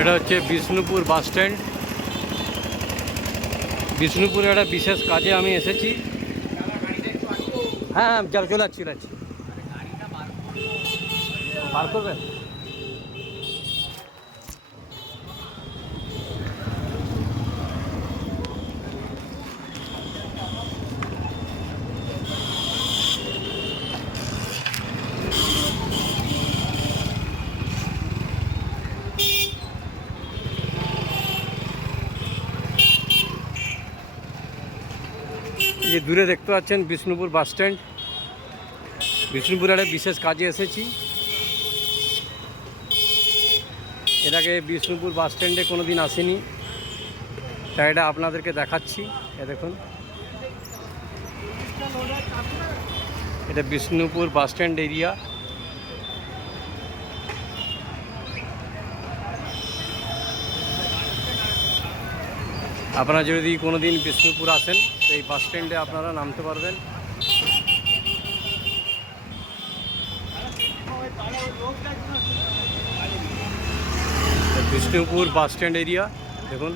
এটা হচ্ছে Bishnupur bus stand. বিষ্ণুপুরে একটা বিশেষ কাজে আমি এসেছি। হ্যাঁ হ্যাঁ, চলে যাচ্ছি বার করবেন। এই যে দূরে দেখতে পাচ্ছেন বিষ্ণুপুর বাস স্ট্যান্ড। বিষ্ণুপুরে একটা বিশেষ কাজে এসেছি। এর আগে বিষ্ণুপুর বাস স্ট্যান্ডে কোনো দিন আসিনি, তাই এটা আপনাদেরকে দেখাচ্ছি। এ দেখুন, এটা বিষ্ণুপুর বাস স্ট্যান্ড এরিয়া। আপনারা যদি কোনো দিন বিষ্ণুপুর আসেন তো এই বাস স্ট্যান্ডে আপনারা নামতে পারবেন। বিষ্ণুপুর বাস স্ট্যান্ড এরিয়া দেখুন।